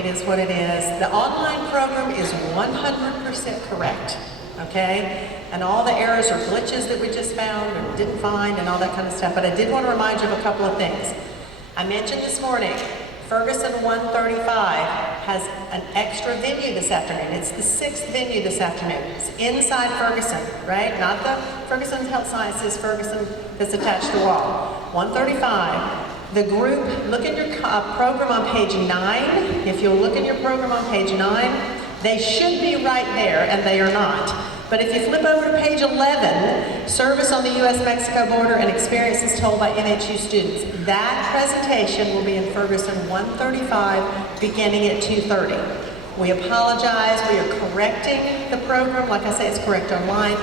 it is what it is. The online program is 100% correct, okay? And all the errors or glitches that we just found or didn't find and all that kind of stuff. But I did want to remind you of a couple of things. I mentioned this morning, Ferguson 135 has an extra venue this afternoon. It's the 6th venue this afternoon. It's inside Ferguson, right? Not the Ferguson Health Sciences Ferguson that's attached to the wall. 135. The group, look at your program on page 9. If you'll look at your program on page 9, they should be right there, and they are not. But if you flip over to page 11, Service on the U.S.-Mexico Border and Experiences Told by MHU Students, that presentation will be in Ferguson 135 beginning at 2:30. We apologize, we are correcting the program. Like I say, it's correct online.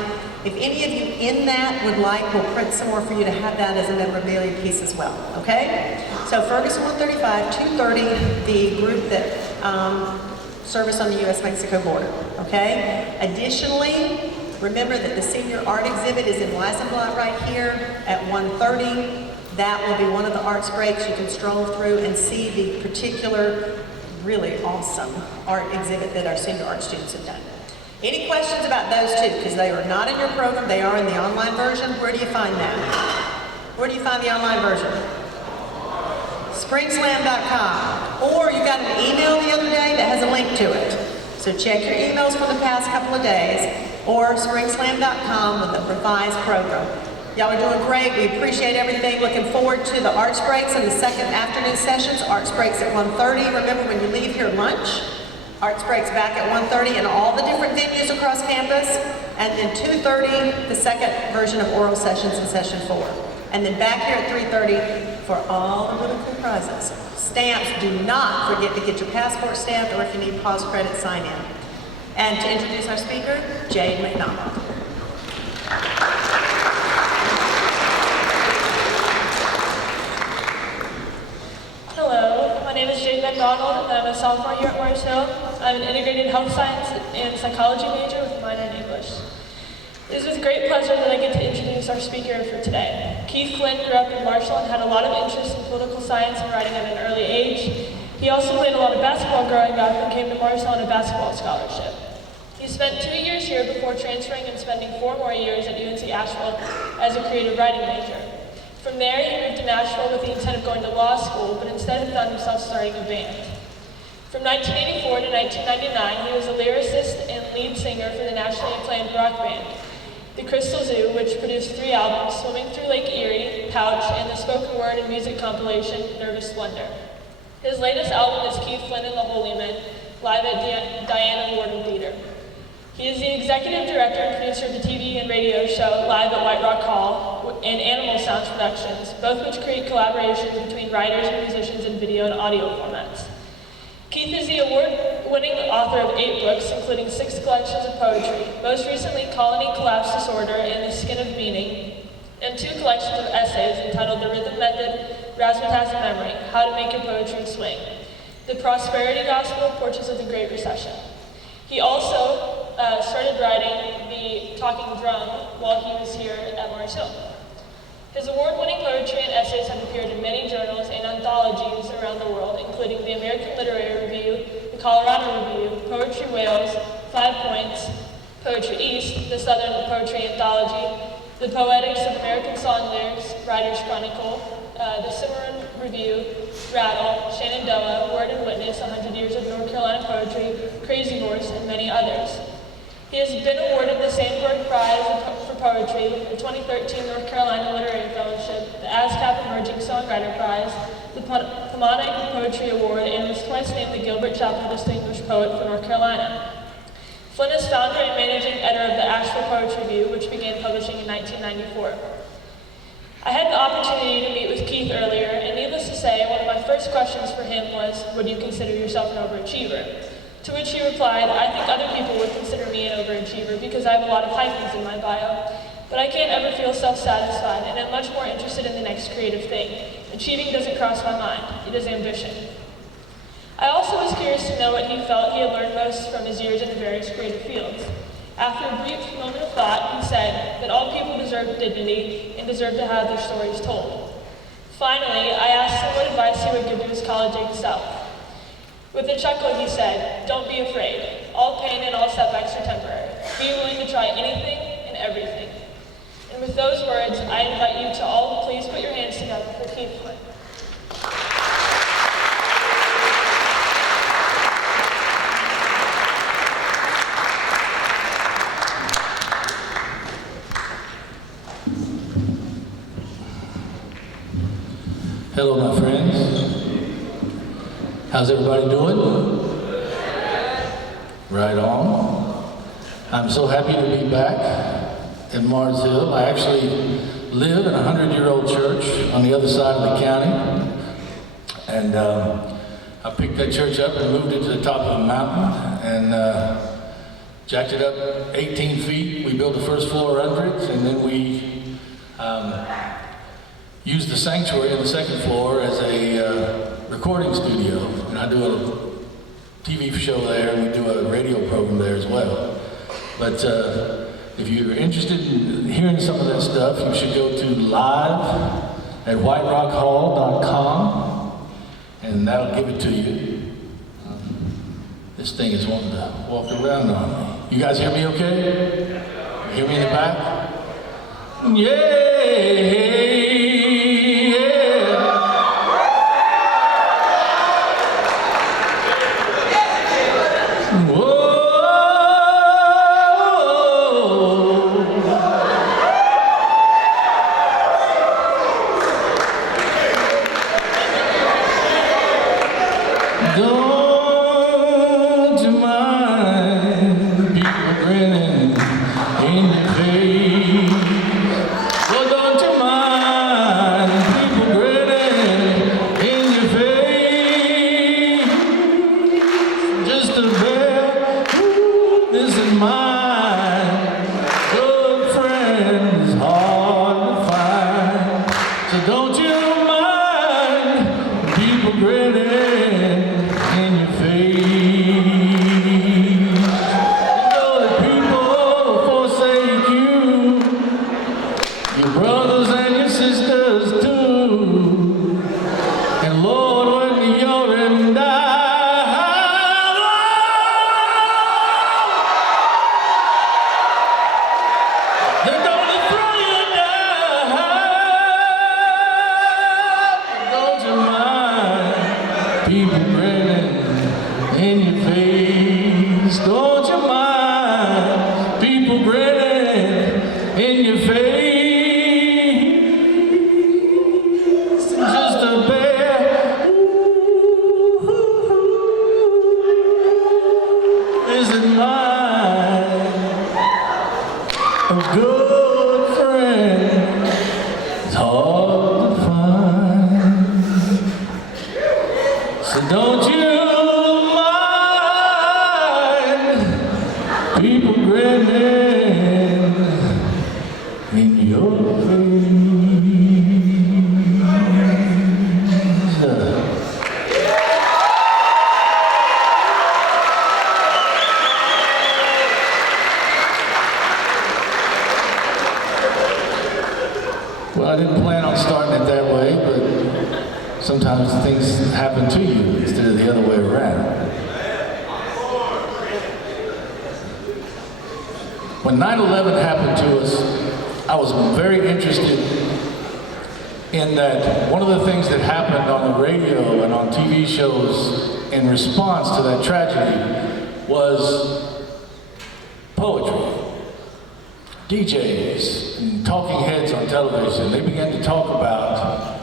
If any of you in that would like, we'll print some more for you to have that as a memorabilia piece as well, okay? So Ferguson 135, 2:30, the group that Service on the U.S.-Mexico border, okay? Additionally, remember that the senior art exhibit is in Weisenblatt right here at 1:30. That will be one of the arts breaks. You can stroll through and see the particular, really awesome art exhibit that our senior art students have done. Any questions about those two? Because they are not in your program, they are in the online version. Where do you find that? Where do you find the online version? Springslam.com. Or you got an email the other day that has a link to it. So check your emails from the past couple of days, or springslam.com with the revised program. Y'all are doing great. We appreciate everything. Looking forward to the arts breaks and the second afternoon sessions. Arts breaks at 1:30. Remember, when you leave here, lunch. Arts breaks back at 1:30 in all the different venues across campus. And then 2:30, the second version of oral sessions in session 4. And then back here at 3:30 for all the little cool prizes. Stamps, do not forget to get your passport stamped, or if you need pause credit, sign in. And to introduce our speaker, Jade McDonald. Hello, my name is Jade McDonald, and I'm a sophomore here at Morris Hill. I'm an integrated health science and psychology major with a minor in English. It is with great pleasure that I get to introduce our speaker for today. Keith Flynn grew up in Marshall and had a lot of interest in political science and writing at an early age. He also played a lot of basketball growing up and came to Marshall on a basketball scholarship. He spent 2 years here before transferring and spending 4 more years at UNC Asheville as a creative writing major. From there, he moved to Nashville with the intent of going to law school, but instead had found himself starting a band. From 1984 to 1999, he was a lyricist and lead singer for the nationally acclaimed rock band, The Crystal Zoo, which produced 3 albums, Swimming Through Lake Erie, Pouch, and the spoken word and music compilation, Nervous Splendor. His latest album is Keith Flynn and the Holy Men, live at Diana Warden Theater. He is the executive director and producer of the TV and radio show Live at White Rock Hall and Animal Sounds Productions, both which create collaborations between writers and musicians in video and audio formats. Keith is the award-winning author of 8 books, including 6 collections of poetry, most recently Colony Collapse Disorder and The Skin of Meaning, and 2 collections of essays entitled The Rhythm Method, Razzmatazz and Memory, How to Make Your Poetry Swing, The Prosperity Gospel, Portraits of the Great Recession. He also started writing the Talking Drum while he was here at Morris Hill. His award-winning poetry and essays have appeared in many journals and anthologies around the world, including the American Literary Review, the Colorado Review, Poetry Wales, 5 Points, Poetry East, the Southern Poetry Anthology, the Poetics of American Song Lyrics, Writer's Chronicle, the Cimarron Review, Rattle, Shenandoah, Word and Witness, 100 Years of North Carolina Poetry, Crazy Horse, and many others. He has been awarded the Sandberg Prize for Poetry, the 2013 North Carolina Literary Fellowship, the ASCAP Emerging Songwriter Prize, the Pomonic Poetry Award, and was twice named the Gilbert Chapel Distinguished Poet for North Carolina. Flynn is founder and managing editor of the Asheville Poetry Review, which began publishing in 1994. I had the opportunity to meet with Keith earlier, and needless to say, one of my first questions for him was, would you consider yourself an overachiever? To which he replied, I think other people would consider me an overachiever because I have a lot of hyphens in my bio, but I can't ever feel self-satisfied, and I'm much more interested in the next creative thing. Achieving doesn't cross my mind, it is ambition. I also was curious to know what he felt he had learned most from his years in the various creative fields. After a brief moment of thought, he said that all people deserve dignity and deserve to have their stories told. Finally, I asked him what advice he would give to his college-age self. With a chuckle, he said, "Don't be afraid. All pain and all setbacks are temporary. Be willing to try anything and everything." And with those words, I invite you to all please put your hands together for Keith Flynn. Hello, my friends. How's everybody doing? Right on. I'm so happy to be back in Mars Hill. I actually live in a 100-year-old church on the other side of the county. And I picked that church up and moved it to the top of a mountain and jacked it up 18 feet. We built the first floor under it, and then we used the sanctuary on the second floor as a recording studio. And I do a TV show there, and we do a radio program there as well. But if you're interested in hearing some of that stuff, you should go to live at whiterockhall.com, and that'll give it to you. This thing is wanting to walk around on me. You guys hear me okay? You hear me in the back? Yeah! Don't you mind people grinning in your face? Well, don't you mind people grinning in your face? Just a bit, this is mine. Good friend is hard to find. So don't you mind people grinning in your face. You know that people forsake you, your brothers and your sisters too. And Lord, when you're in die, they're gonna throw you down. Don't you mind people grinning in your face? Don't you mind people grinning in your face? Just a bear isn't mine. A good friend is hard to find. So don't you people grinning in your face. Well, I didn't plan on starting it that way, but sometimes things happen to you instead of the other way around. When 9/11 happened to us, I was very interested in that one of the things that happened on the radio and on TV shows in response to that tragedy was poetry. DJs and talking heads on television, they began to talk about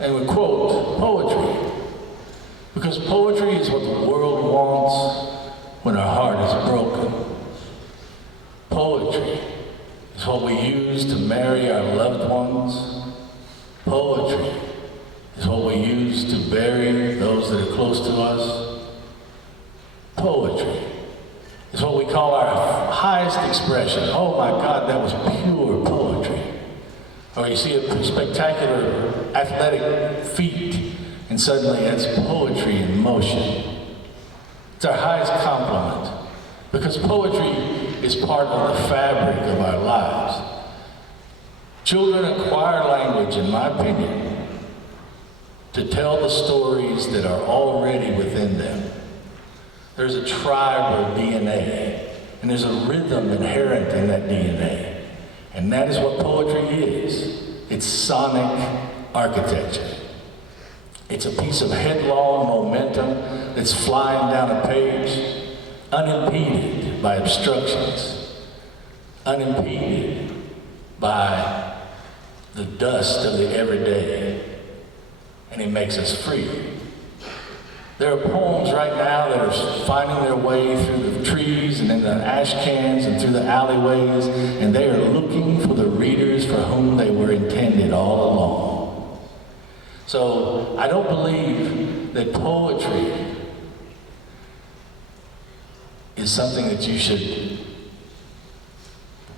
and would quote poetry. Because poetry is what the world wants when our heart is broken. Poetry is what we use to marry our loved ones. Poetry is what we use to bury those that are close to us. Poetry is what we call our highest expression. Oh my God, that was pure poetry. Or you see a spectacular athletic feat, and suddenly that's poetry in motion. It's our highest compliment, because poetry is part of the fabric of our lives. Children acquire language, in my opinion, to tell the stories that are already within them. There's a tribal DNA, and there's a rhythm inherent in that DNA. And that is what poetry is. It's sonic architecture. It's a piece of headlong momentum that's flying down a page, unimpeded by obstructions, unimpeded by the dust of the everyday, and it makes us free. There are poems right now that are finding their way through the trees and in the ash cans and through the alleyways, and they are looking for the readers for whom they were intended all along. So I don't believe that poetry is something that you should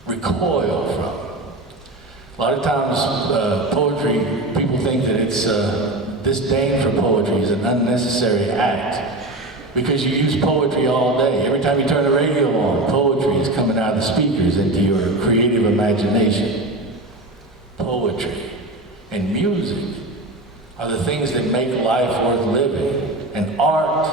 recoil from. A lot of times poetry, people think that it's disdain for poetry is an unnecessary act because you use poetry all day. Every time you turn the radio on, poetry is coming out of the speakers into your creative imagination. Poetry and music are the things that make life worth living. And art,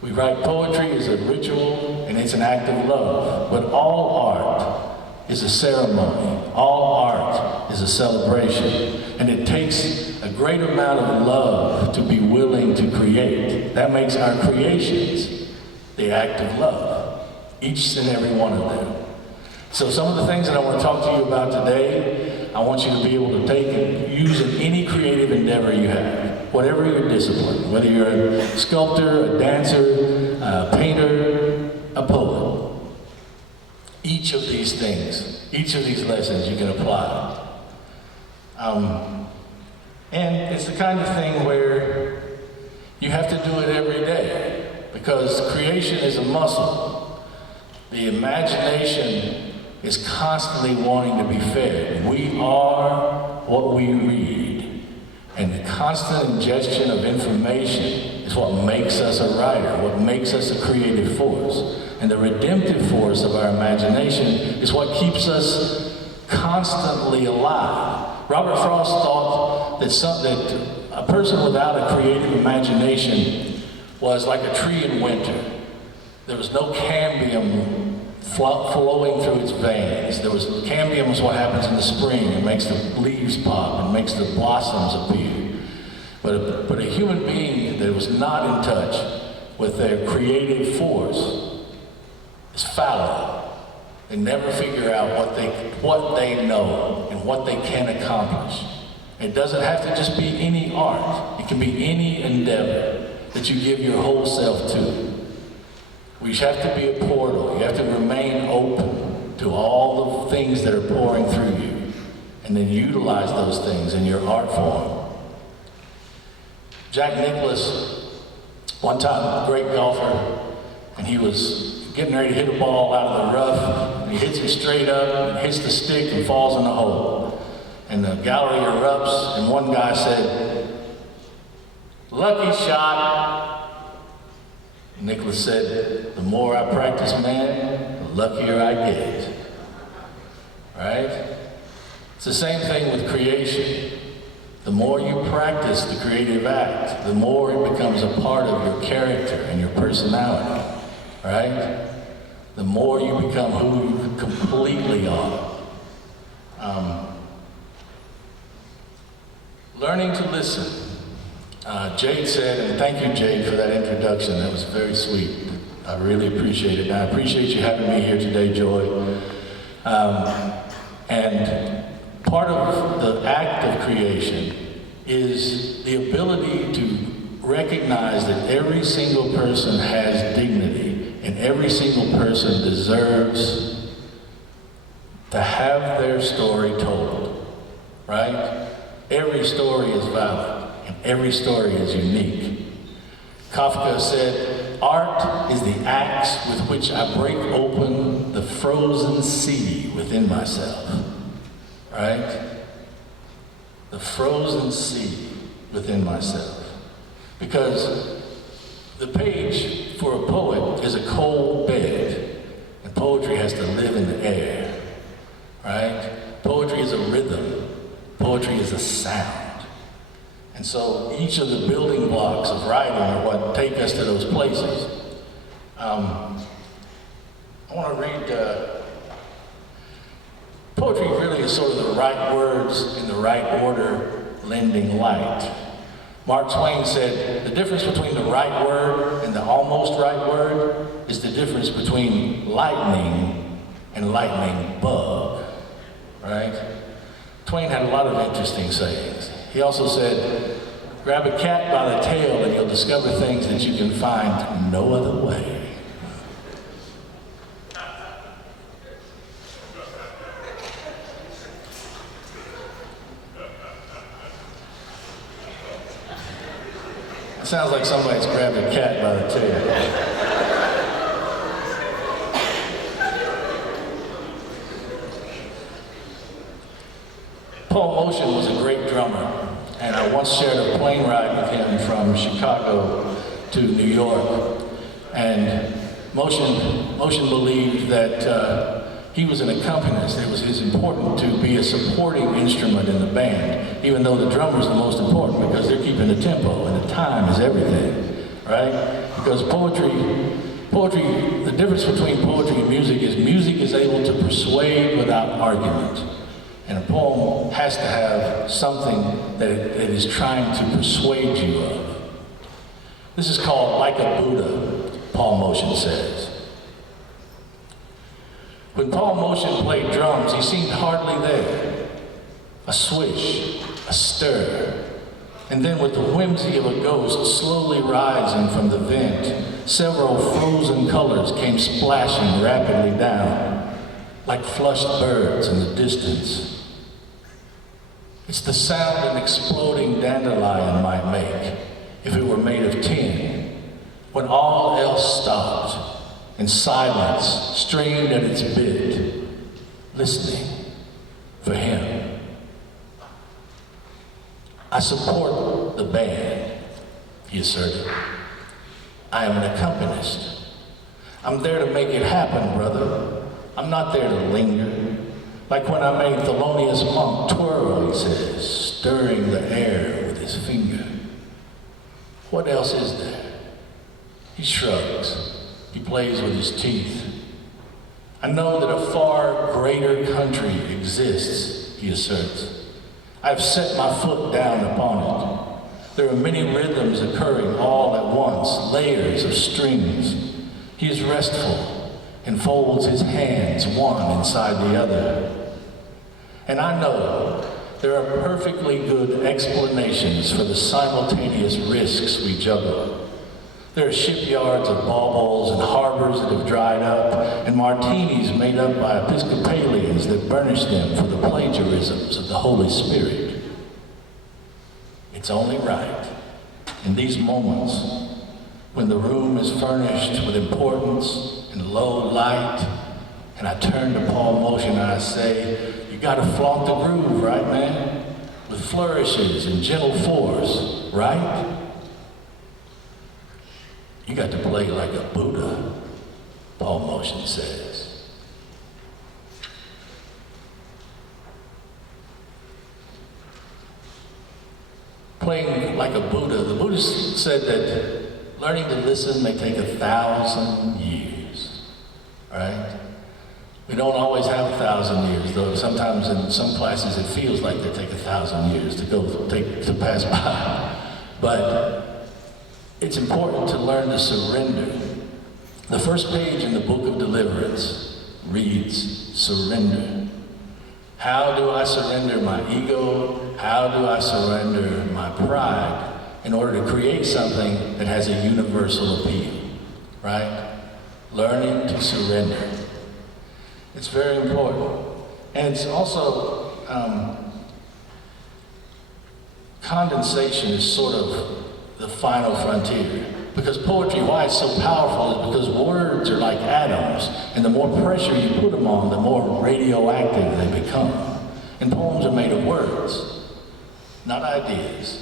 we write poetry as a ritual and it's an act of love, but all art is a ceremony. All art is a celebration. And it takes a great amount of love to be willing to create. That makes our creations the act of love, each and every one of them. So some of the things that I want to talk to you about today, I want you to be able to take and use in any creative endeavor you have, whatever your discipline, whether you're a sculptor, a dancer, a painter, a poet. Each of these things, each of these lessons you can apply. And it's the kind of thing where you have to do it every day because creation is a muscle. The imagination is constantly wanting to be fed. We are what we read. And the constant ingestion of information is what makes us a writer, what makes us a creative force. And the redemptive force of our imagination is what keeps us constantly alive. Robert Frost thought that a person without a creative imagination was like a tree in winter. There was no cambium flowing through its veins. Cambium is what happens in the spring. It makes the leaves pop and makes the blossoms appear. But a human being that was not in touch with their creative force is fallow. They never figure out what they know and what they can accomplish. It doesn't have to just be any art. It can be any endeavor that you give your whole self to. We have to be a portal. You have to remain open to all the things that are pouring through you and then utilize those things in your art form. Jack Nicklaus, one time, a great golfer, and he was getting ready to hit a ball out of the rough, and he hits it straight up, and hits the stick and falls in the hole. And the gallery erupts, and one guy said, "Lucky shot." Nicklaus said, "The more I practice, man, the luckier I get." Right? It's the same thing with creation. The more you practice the creative act, the more it becomes a part of your character and your personality. Right? The more you become who you completely are. Learning to listen. Jade said, and thank you, Jade, for that introduction. That was very sweet. I really appreciate it. And I appreciate you having me here today, Joy. And part of the act of creation is the ability to recognize that every single person has dignity and every single person deserves to have their story told, right? Every story is valid and every story is unique. Kafka said, "Art is the axe with which I break open the frozen sea within myself." Right? The frozen sea within myself. Because the page for a poet is a cold bed, and poetry has to live in the air. Right? Poetry is a rhythm. Poetry is a sound. And so each of the building blocks of writing are what take us to those places. I want to read, poetry really is sort of the right words in the right order, lending light. Mark Twain said, the difference between the right word and the almost right word is the difference between lightning and lightning bug, right? Twain had a lot of interesting sayings. He also said, grab a cat by the tail and you'll discover things that you can find no other way. It sounds like somebody's grabbed a cat by the tail. Paul Motion was a great drummer, and I once shared a plane ride with him from Chicago to New York. And Motion believed that he was an accompanist. It was important to be a supporting instrument in the band, even though the drummer's the most important because they're keeping the tempo and the time is everything, right? Because poetry, the difference between poetry and music is able to persuade without argument. And a poem has to have something that it is trying to persuade you of. This is called Like a Buddha, Paul Motion says. When Paul Motion played drums, he seemed hardly there. A swish, a stir, and then with the whimsy of a ghost slowly rising from the vent, several frozen colors came splashing rapidly down, like flushed birds in the distance. It's the sound an exploding dandelion might make if it were made of tin, when all else stopped and silence strained at its bit, listening for him. I support the band, he asserted. I am an accompanist. I'm there to make it happen, brother. I'm not there to linger. Like when I made Thelonious Monk twirl, he says, stirring the air with his finger. What else is there? He shrugs. He plays with his teeth. I know that a far greater country exists, he asserts. I've set my foot down upon it. There are many rhythms occurring all at once, layers of strings. He is restful and folds his hands one inside the other. And I know there are perfectly good explanations for the simultaneous risks we juggle. There are shipyards of baubles and harbors that have dried up, and martinis made up by Episcopalians that burnish them for the plagiarisms of the Holy Spirit. It's only right, in these moments, when the room is furnished with importance and low light, and I turn to Paul Motion and I say, you gotta flaunt the groove, right, man? With flourishes and gentle force, right? You got to play like a Buddha, Paul Motion says. Playing like a Buddha, the Buddhist said that learning to listen may take 1,000 years, right? We don't always have 1,000 years, though sometimes in some classes it feels like they take 1,000 years to pass by. But it's important to learn to surrender. The first page in the Book of Deliverance reads, surrender. How do I surrender my ego? How do I surrender my pride in order to create something that has a universal appeal, right? Learning to surrender. It's very important. And it's also, condensation is sort of the final frontier. Because poetry, why it's so powerful is because words are like atoms, and the more pressure you put them on, the more radioactive they become. And poems are made of words, not ideas.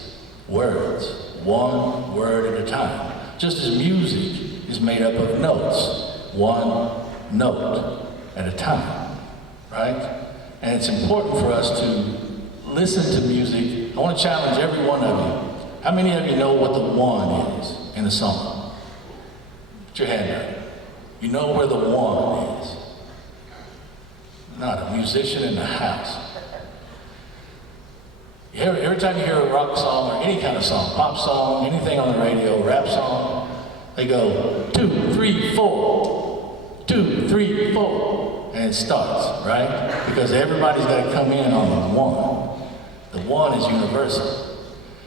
Words, one word at a time. Just as music is made up of notes, one note at a time, right? And it's important for us to listen to music, I want to challenge every one of you. How many of you know what the one is in a song? Put your hand up. You know where the one is. Not a musician in the house. Every time you hear a rock song or any kind of song, pop song, anything on the radio, rap song, they go 2, 3, 4, 2, 3, 4, and it starts, right? Because everybody's got to come in on the one. The one is universal.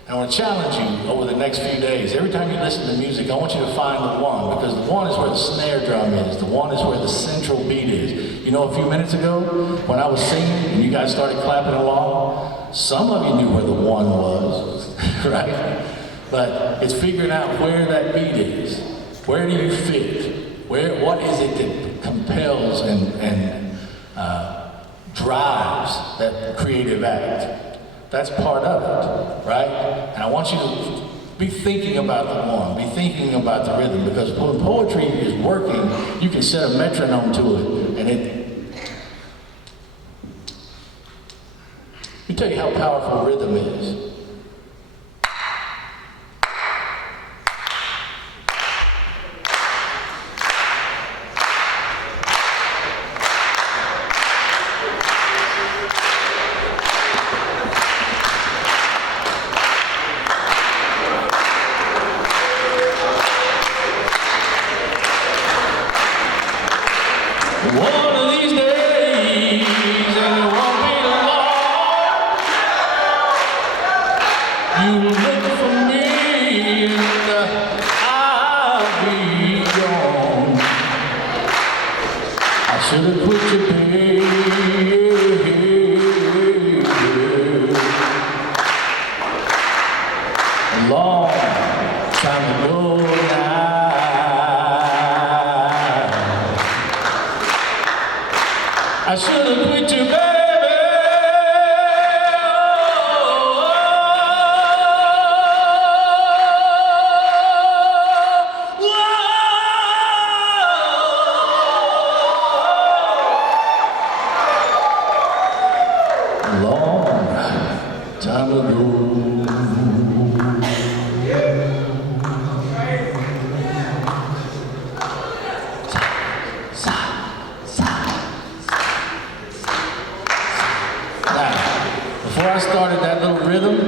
And I want to challenge you over the next few days. Every time you listen to music, I want you to find the one, because the one is where the snare drum is. The one is where the central beat is. You know, a few minutes ago, when I was singing and you guys started clapping along, some of you knew where the one was, right? But it's figuring out where that beat is. Where do you fit? What is it that compels and drives that creative act? That's part of it, right? And I want you to be thinking about the one, be thinking about the rhythm, because when poetry is working, you can set a metronome to it, and let me tell you how powerful rhythm is. One of these days, and it won't be long, you look for me and I'll be gone. I should have quit you, baby, a long time ago now. I should have quit you, baby. A long time ago. Before I started that little rhythm,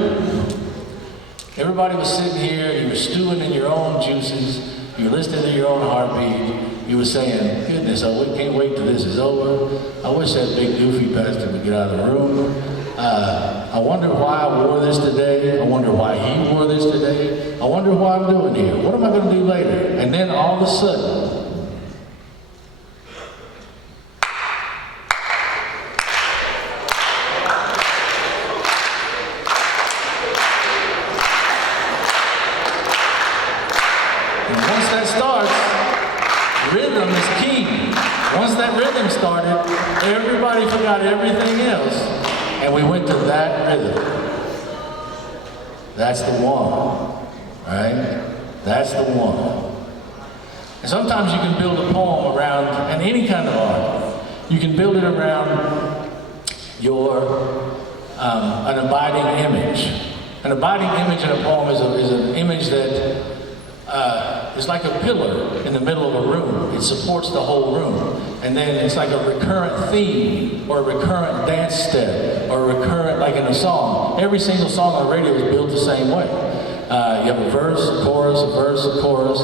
everybody was sitting here, you were stewing in your own juices, you were listening to your own heartbeat, you were saying, goodness, I can't wait till this is over. I wish that big goofy pastor would get out of the room. I wonder why I wore this today. I wonder why he wore this today. I wonder why I'm doing here. What am I going to do later? And then all of a sudden, once that starts, rhythm is key. Once that rhythm started, everybody forgot everything else, and we went to that rhythm. That's the one, right? That's the one. And sometimes you can build a poem around, and any kind of art, you can build it around your, an abiding image. An abiding image in a poem is an image that it's like a pillar in the middle of a room. It supports the whole room. And then it's like a recurrent theme or a recurrent dance step or a recurrent, like in a song. Every single song on the radio is built the same way. You have a verse, a chorus, a verse, a chorus.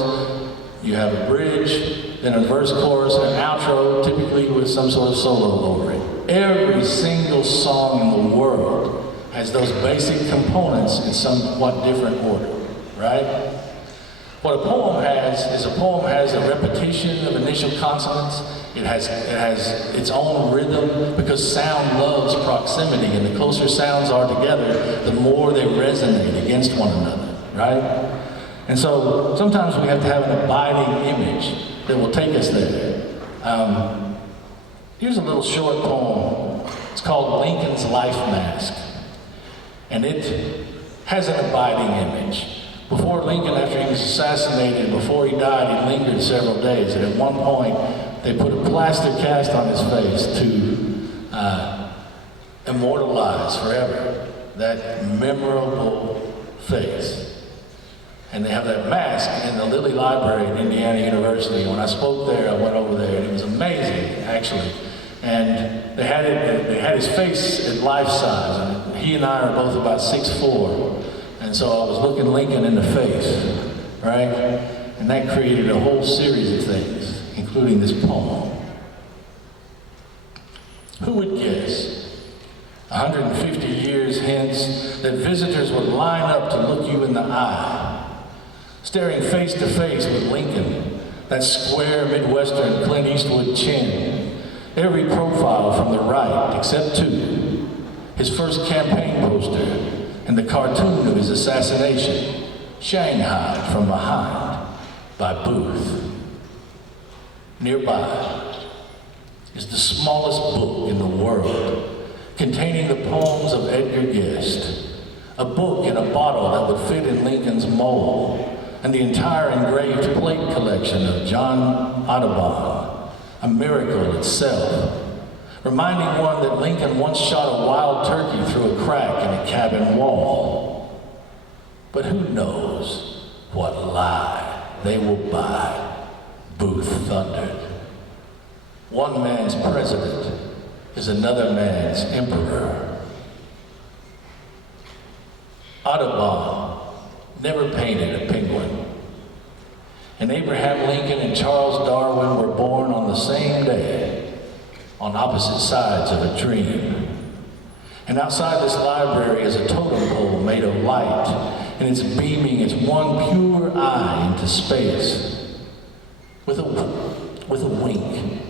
You have a bridge, then a verse, chorus, an outro, typically with some sort of solo over it. Every single song in the world has those basic components in somewhat different order, right? What a poem has is a poem has a repetition of initial consonants. It has its own rhythm, because sound loves proximity, and the closer sounds are together, the more they resonate against one another, right? And so sometimes we have to have an abiding image that will take us there. Here's a little short poem. It's called Lincoln's Life Mask, and it has an abiding image. Before Lincoln, after he was assassinated, before he died, he lingered several days. And at one point, they put a plaster cast on his face immortalize forever that memorable face. And they have that mask in the Lilly Library at Indiana University. When I spoke there, I went over there, and it was amazing, actually. And they had his face at life size, and he and I are both about 6'4". And so I was looking Lincoln in the face, right? And that created a whole series of things, including this poem. Who would guess, 150 years hence, that visitors would line up to look you in the eye, staring face to face with Lincoln, that square Midwestern Clint Eastwood chin, every profile from the right except two, his first campaign poster, and the cartoon of his assassination, Shanghai from behind by Booth. Nearby is the smallest book in the world, containing the poems of Edgar Guest, a book in a bottle that would fit in Lincoln's mold, and the entire engraved plate collection of John Audubon, a miracle itself, reminding one that Lincoln once shot a wild turkey through a crack in a cabin wall. But who knows what lie they will buy, Booth thundered. One man's president is another man's emperor. Audubon never painted a penguin. And Abraham Lincoln and Charles Darwin were born on the same day, on opposite sides of a dream. And outside this library is a totem pole made of light, and it's beaming its one pure eye into space. With a wink,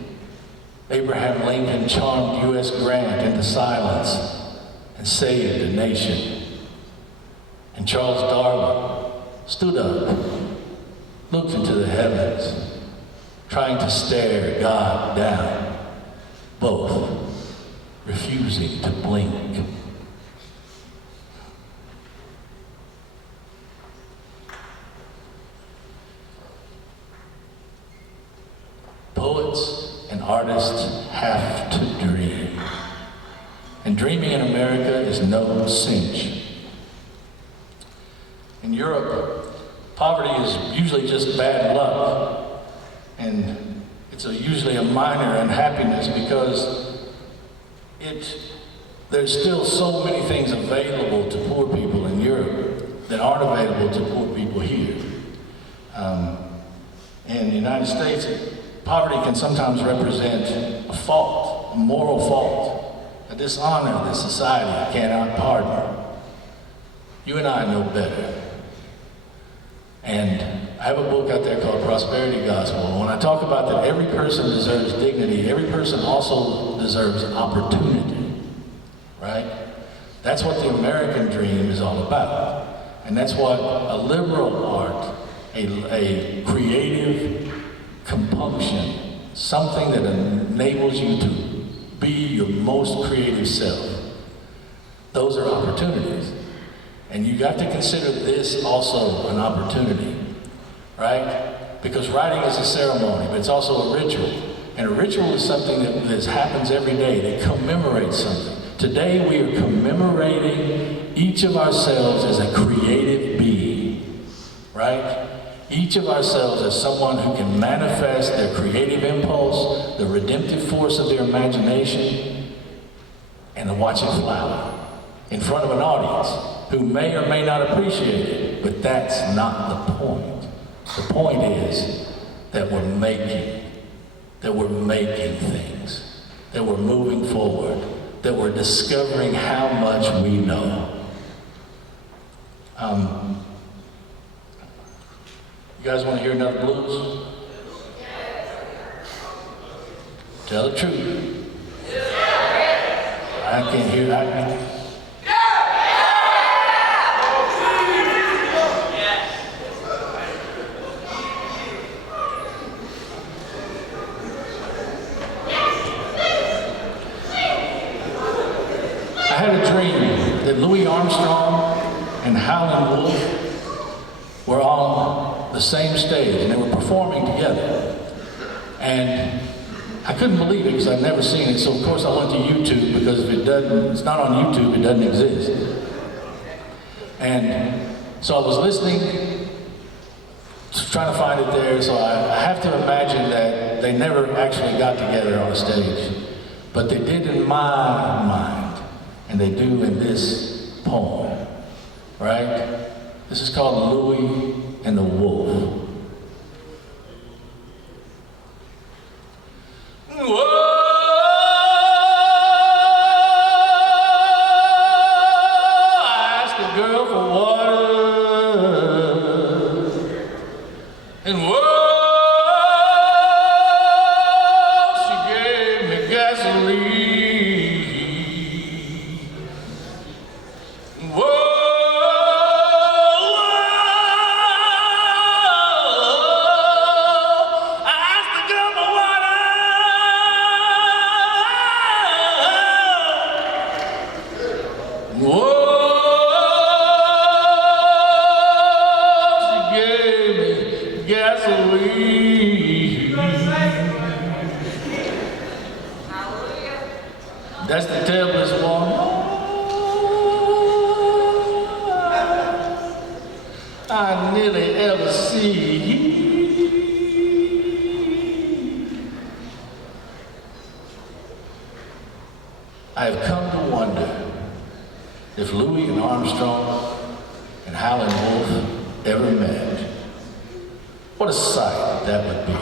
Abraham Lincoln charmed U.S. Grant into silence and saved a nation. And Charles Darwin stood up, looked into the heavens, trying to stare God down, both refusing to blink. Poets and artists have to dream. And dreaming in America is no cinch. In Europe, poverty is usually just bad luck. And it's usually a minor unhappiness because there's still so many things available to poor people in Europe that aren't available to poor people here. In the United States, poverty can sometimes represent a fault, a moral fault, a dishonor that society cannot pardon. You and I know better. And I have a book out there called Prosperity Gospel. And when I talk about that every person deserves dignity, every person also deserves opportunity, right? That's what the American dream is all about. And that's what a liberal art, a creative compunction, something that enables you to be your most creative self. Those are opportunities. And you got to consider this also an opportunity, right? Because writing is a ceremony, but it's also a ritual. And a ritual is something that happens every day, that commemorates something. Today we are commemorating each of ourselves as a creative being, right? Each of ourselves as someone who can manifest their creative impulse, the redemptive force of their imagination, and watch it flower in front of an audience who may or may not appreciate it, but that's not the point. The point is that we're making things, that we're moving forward, that we're discovering how much we know. You guys want to hear another blues? Tell the truth. I can't hear that. I had a dream that Louis Armstrong and Howlin' Wolf were on the same stage and they were performing together. And I couldn't believe it because I'd never seen it. So of course I went to YouTube, because if it's not on YouTube, it doesn't exist. And so I was listening, trying to find it there. So I have to imagine that they never actually got together on a stage, but they did in my mind, and they do in this poem, right? This is called Louis and the Wolf. That's the tablets one. I nearly ever see. I have come to wonder if Louis and Armstrong and Howlin' Wolf ever met. What a sight that would be.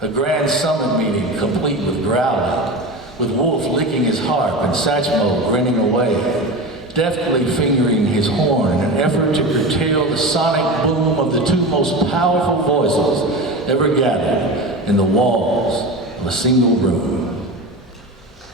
A grand summit meeting complete with growling, with Wolf licking his harp and Satchmo grinning away, deftly fingering his horn in an effort to curtail the sonic boom of the two most powerful voices ever gathered in the walls of a single room.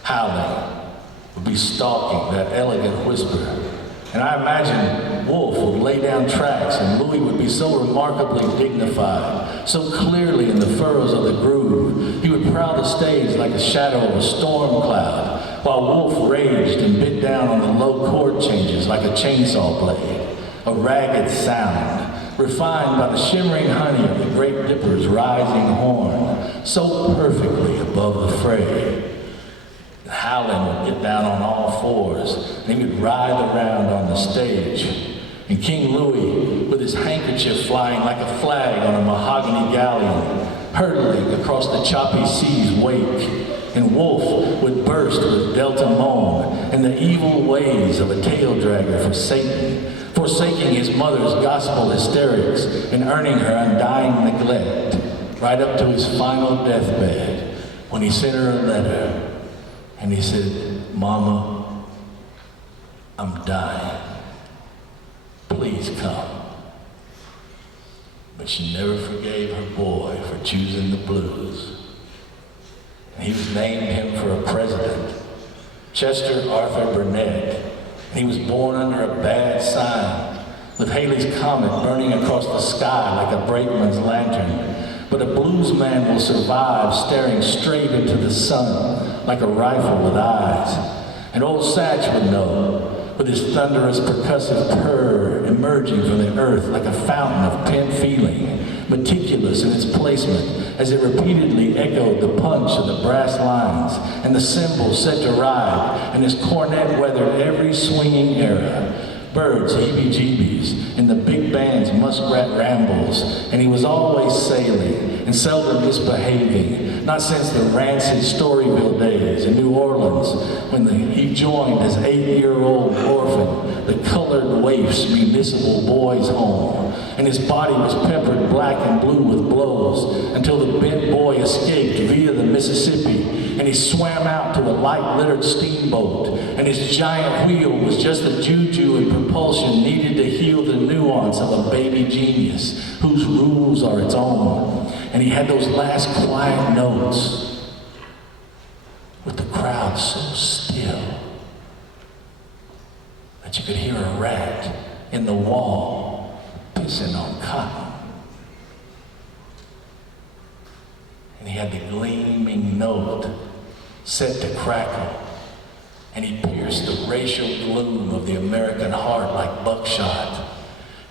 Howling would be stalking that elegant whisper, and I imagine Wolf would lay down tracks and Louis would be so remarkably dignified, so clearly in the furrows of the groove, he would prowl the stage like the shadow of a storm cloud, while Wolf raged and bit down on the low chord changes like a chainsaw blade, a ragged sound, refined by the shimmering honey of the Great Dipper's rising horn, so perfectly above the fray. Howlin' would get down on all fours, and he would writhe around on the stage. And King Louis, with his handkerchief flying like a flag on a mahogany galleon, hurtling across the choppy sea's wake. And Wolf would burst with Delta moan and the evil ways of a tail dragger for Satan, forsaking his mother's gospel hysterics and earning her undying neglect, right up to his final deathbed, when he sent her a letter. And he said, "Mama, I'm dying. Please come." But she never forgave her boy for choosing the blues. And he was named him for a president, Chester Arthur Burnett. And he was born under a bad sign, with Halley's Comet burning across the sky like a brakeman's lantern. But a blues man will survive staring straight into the sun like a rifle with eyes. And old Satch would know, with his thunderous percussive purr emerging from the earth like a fountain of pent feeling, meticulous in its placement as it repeatedly echoed the punch of the brass lines and the cymbals set to ride, and his cornet weathered every swinging era. Birds heebie-jeebies in the big band's muskrat rambles, and he was always sailing and seldom misbehaving, not since the rancid Storyville days in New Orleans when he joined as 8-year-old orphan the colored waif's municipal boys' home, and his body was peppered black and blue with blows until the bent boy escaped via the Mississippi, and he swam out to a light-littered steamboat, and his giant wheel was just the juju and propulsion needed to heal the nuance of a baby genius whose rules are its own. And he had those last quiet notes with the crowd so still that you could hear a rat in the wall pissing on cotton. And he had the gleaming note set to crackle, and he pierced the racial gloom of the American heart like buckshot.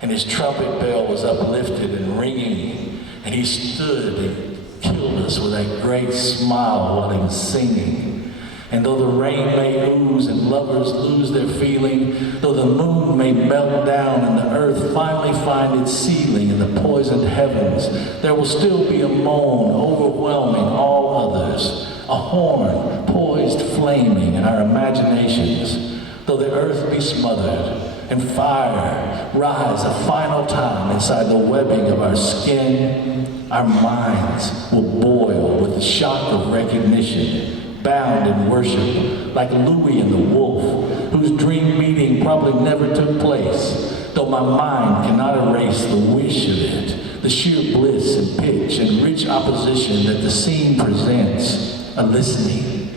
And his trumpet bell was uplifted and ringing, and he stood and killed us with that great smile while he was singing. And though the rain may ooze and lovers lose their feeling, though the moon may melt down and the earth finally find its ceiling in the poisoned heavens, there will still be a moan overwhelming all others, a horn poised flaming in our imaginations. Though the earth be smothered and fire rise a final time inside the webbing of our skin, our minds will boil with the shock of recognition, bound in worship, like Louis and the wolf, whose dream meeting probably never took place, though my mind cannot erase the wish of it, the sheer bliss and pitch and rich opposition that the scene presents, a listening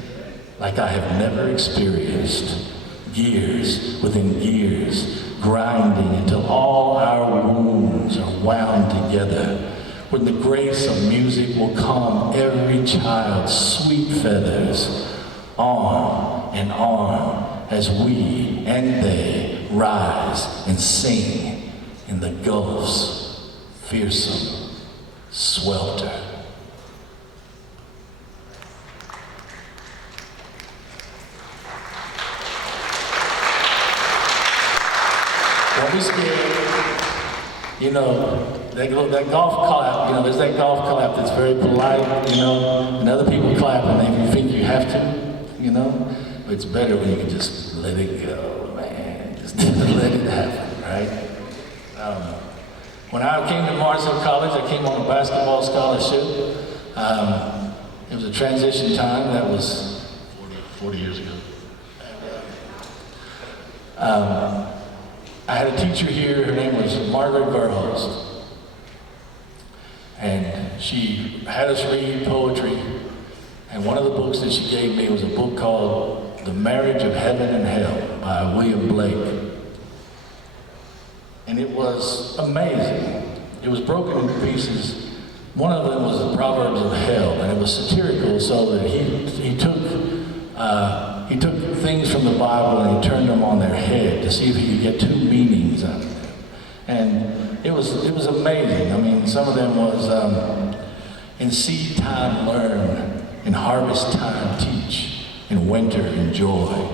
like I have never experienced, gears within gears, grinding until all our wounds are wound together, when the grace of music will calm every child's sweet feathers, arm in arm, as we and they rise and sing in the Gulf's fearsome swelter. Don't be scared. You know, that golf clap, you know, there's that golf clap that's very polite, you know, and other people clap and they think you have to, you know, but it's better when you can just let it go, man, just let it happen, right? When I came to Marshall College, I came on a basketball scholarship. It was a transition time, that was 40 years ago. I had a teacher here, her name was Margaret Verhulst. And she had us read poetry, and one of the books that she gave me was a book called The Marriage of Heaven and Hell by William Blake. And it was amazing. It was broken into pieces. One of them was the Proverbs of Hell, and it was satirical, so that he took things from the Bible and he turned them on their head to see if he could get two meanings out of them. And it was amazing. I mean, some of them was, in seed time learn, in harvest time teach, in winter enjoy.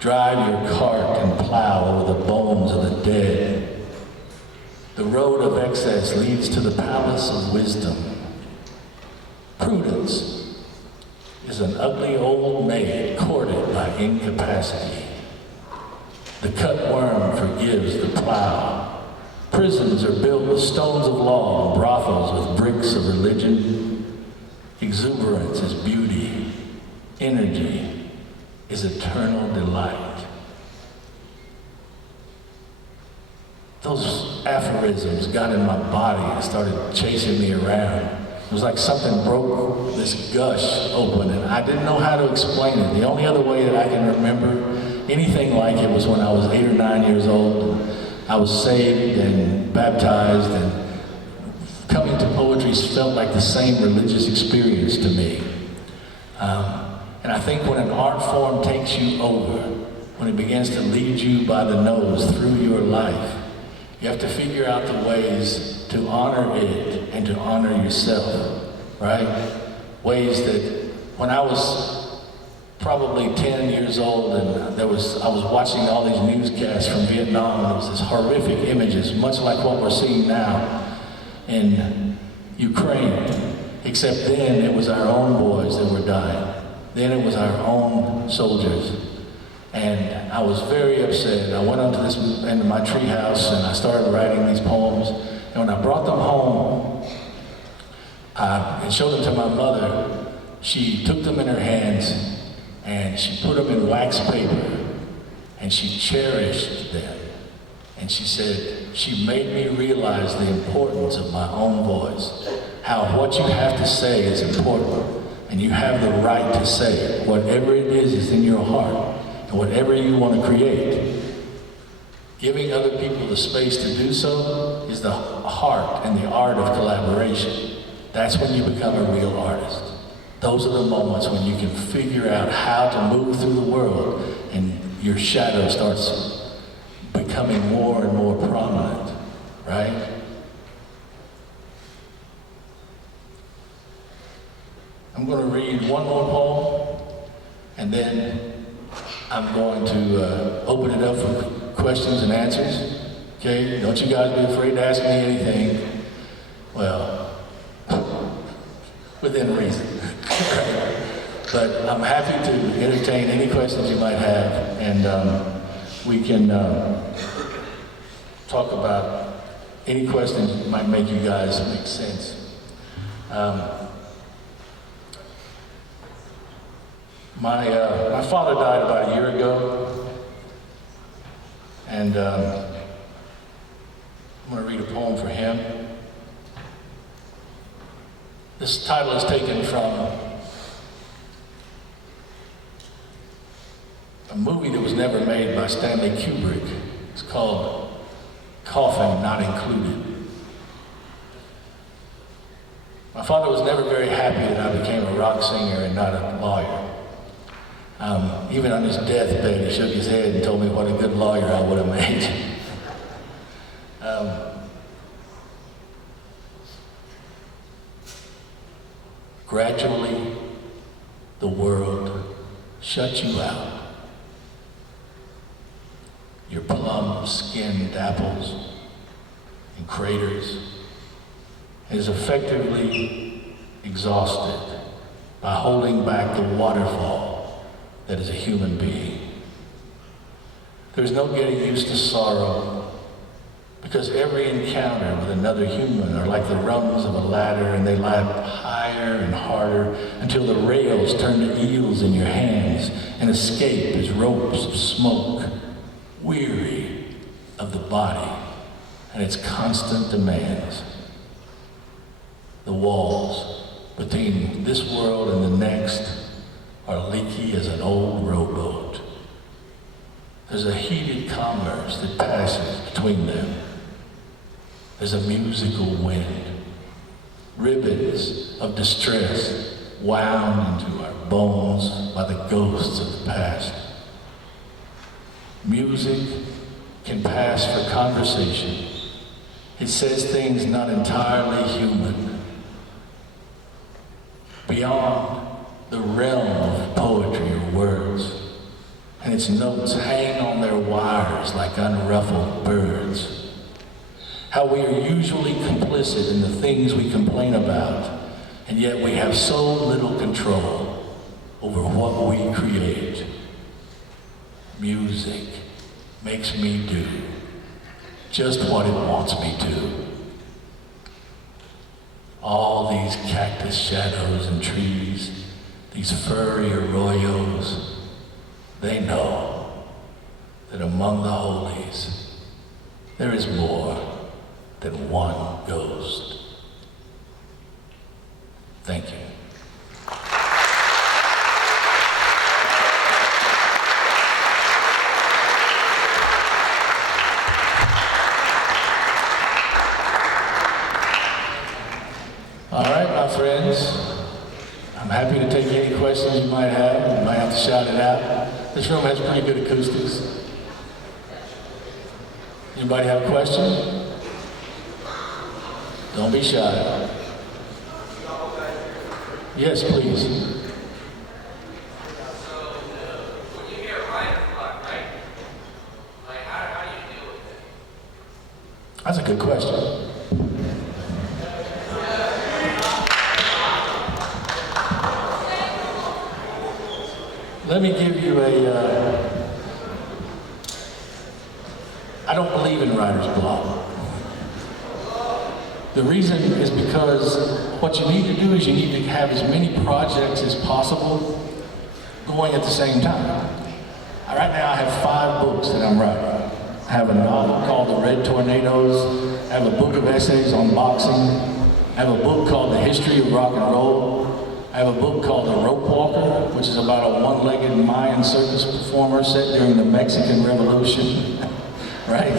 Drive your cart and plow over the bones of the dead. The road of excess leads to the palace of wisdom. Prudence is an ugly old maid courted by incapacity. The cutworm forgives the plow. Prisons are built with stones of law and brothels with bricks of religion. Exuberance is beauty. Energy is eternal delight. Those aphorisms got in my body and started chasing me around. It was like something broke this gush open, and I didn't know how to explain it. The only other way that I can remember anything like it was when I was 8 or 9 years old. I was saved and baptized, and coming to poetry felt like the same religious experience to me. And I think when an art form takes you over, when it begins to lead you by the nose through your life, you have to figure out the ways to honor it and to honor yourself, right? Ways that when I was probably 10 years old and I was watching all these newscasts from Vietnam, and it was this horrific images, much like what we're seeing now in Ukraine, except then it was our own boys that were dying. Then it was our own soldiers. And I was very upset. I went into my tree house and I started writing these poems. And when I brought them home and showed them to my mother, she took them in her hands and she put them in wax paper and she cherished them. And she said, she made me realize the importance of my own voice, how what you have to say is important, and you have the right to say it. Whatever it is in your heart, and whatever you want to create. Giving other people the space to do so is the heart and the art of collaboration. That's when you become a real artist. Those are the moments when you can figure out how to move through the world and your shadow starts becoming more and more prominent, right? I'm going to read one more poem, and then I'm going to open it up for questions and answers. Okay? Don't you guys be afraid to ask me anything. Well, within reason. But I'm happy to entertain any questions you might have, and we can talk about any questions that might make you guys make sense. My father died about a year ago, and I'm going to read a poem for him. This title is taken from a movie that was never made by Stanley Kubrick. It's called Coffin Not Included. My father was never very happy that I became a rock singer and not a lawyer. Even on his deathbed, he shook his head and told me what a good lawyer I would have made. Gradually, the world shut you out. Your plum-skinned apples and craters is effectively exhausted by holding back the waterfall that is a human being. There's no getting used to sorrow, because every encounter with another human are like the rungs of a ladder, and they ladder higher and harder until the rails turn to eels in your hands and escape as ropes of smoke, weary of the body and its constant demands. The walls between this world and the next are leaky as an old rowboat. There's a heated commerce that passes between them. There's a musical wind, ribbons of distress wound into our bones by the ghosts of the past. Music can pass for conversation. It says things not entirely human, beyond the realm of poetry or words, and its notes hang on their wires like unruffled birds. How we are usually complicit in the things we complain about, and yet we have so little control over what we create. Music makes me do just what it wants me to. All these cactus shadows and trees, these furry arroyos, they know that among the holies there is more than one ghost. Thank you. All right, my friends, I'm happy to take any questions you might have. You might have to shout it out. This room has pretty good acoustics. Anybody have a question? Don't be shy. Yes, please. That's a good question. Let me give you I don't believe in writer's block. The reason is because what you need to do is you need to have as many projects as possible going at the same time. Right now I have 5 books that I'm writing. I have a novel called The Red Tornadoes. I have a book of essays on boxing. I have a book called The History of Rock and Roll. I have a book called The Rope Walker, which is about a one-legged Mayan circus performer set during the Mexican Revolution, right?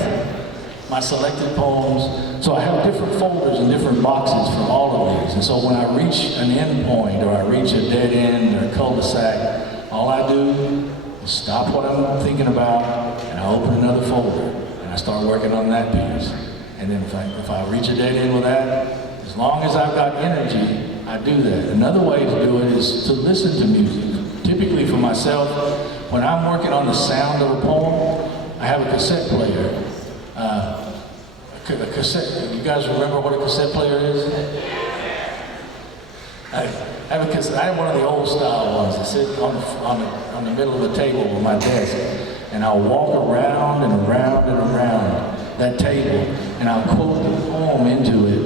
My selected poems. So I have different folders and different boxes for all of these. And so when I reach an end point, or I reach a dead end or a cul-de-sac, all I do is stop what I'm thinking about, and I open another folder, and I start working on that piece. And then if I reach a dead end with that, as long as I've got energy, I do that. Another way to do it is to listen to music. Typically for myself, when I'm working on the sound of a poem, I have a cassette player. A cassette, you guys remember what a cassette player is? I have one of the old style ones that sit on the middle of the table on my desk, and I'll walk around and around and around that table, and I'll quote the poem into it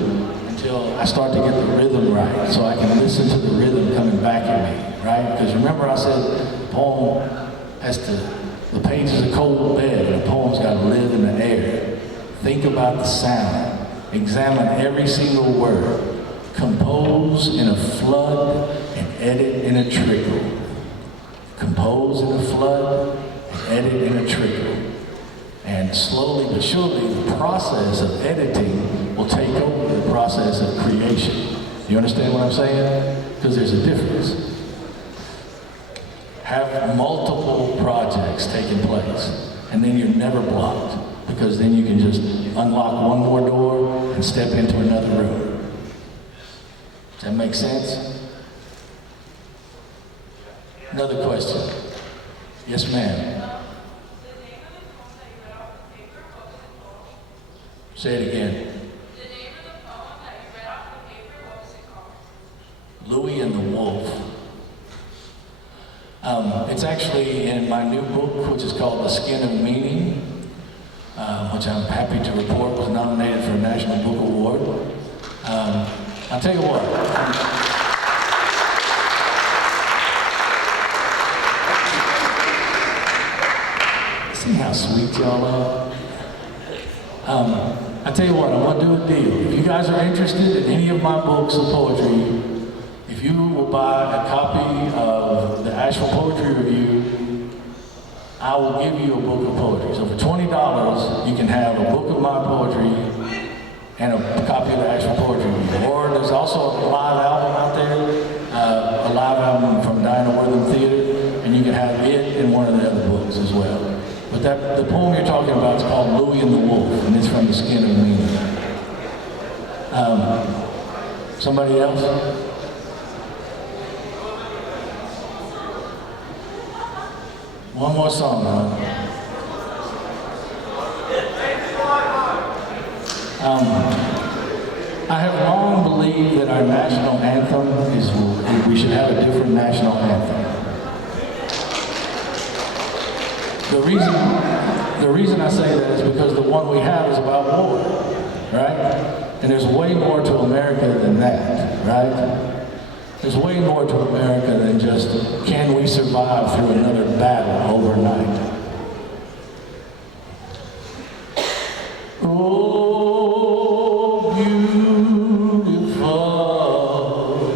until I start to get the rhythm right, so I can listen to the rhythm coming back at me, right? Because remember I said the poem the page is a cold bed, and the poem's got to live in the air. Think about the sound. Examine every single word. Compose in a flood and edit in a trickle. Compose in a flood and edit in a trickle. And slowly but surely, the process of editing will take over the process of creation. You understand what I'm saying? Because there's a difference. Have multiple projects taking place, and then you're never blocked, because then you can just unlock one more door and step into another room. Does that make sense? Another question. Yes, ma'am. Say it again. The name of the poem that you read off the paper, what was it called? Louis and the Wolf. It's actually in my new book, which is called The Skin of Meaning, which I'm happy to report was nominated for a National Book Award. I'll tell you what. See how sweet y'all are? I tell you what, I'm gonna do a deal. If you guys are interested in any of my books of poetry, if you will buy a copy of the Asheville Poetry Review, I will give you a book of poetry. So for $20, you can have a book of my poetry and a copy of the Asheville Poetry Review. Or there's also a live album out there, a live album from Diana Wortham Theater, and you can have it in one of the other books as well. But the poem you're talking about is called Louis and the Wolf, and it's from The Skin of Meaning. Somebody else? One more song, huh? I have long believed that our national anthem we should have a different national anthem. The reason I say that is because the one we have is about war, right? And there's way more to America than that, right? There's way more to America than just, can we survive through another battle overnight? Oh, beautiful,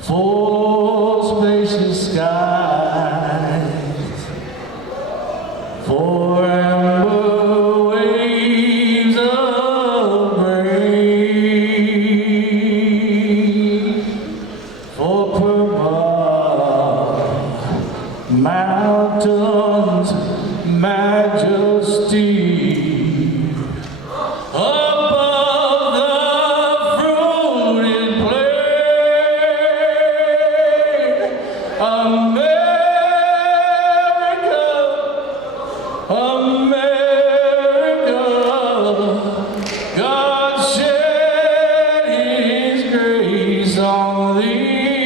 for spacious skies, for amber waves of grain, for purple mountains, majesty. Above the fruited plain, America, America, God shed His grace on thee,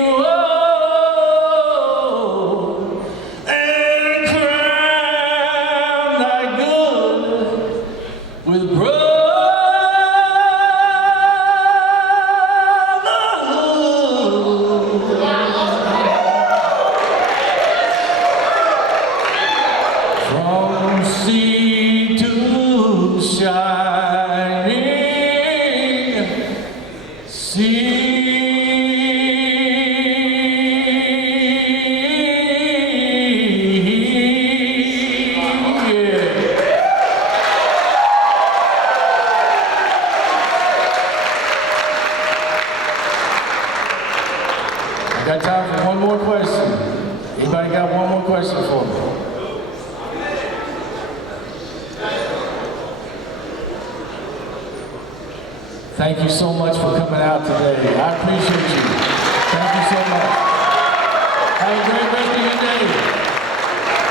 oh, and crown thy good with brotherhood. From sea to shining sea. I got time for one more question. Anybody got one more question for me? Thank you so much for coming out today. I appreciate you. Thank you so much. Have a great rest of your day.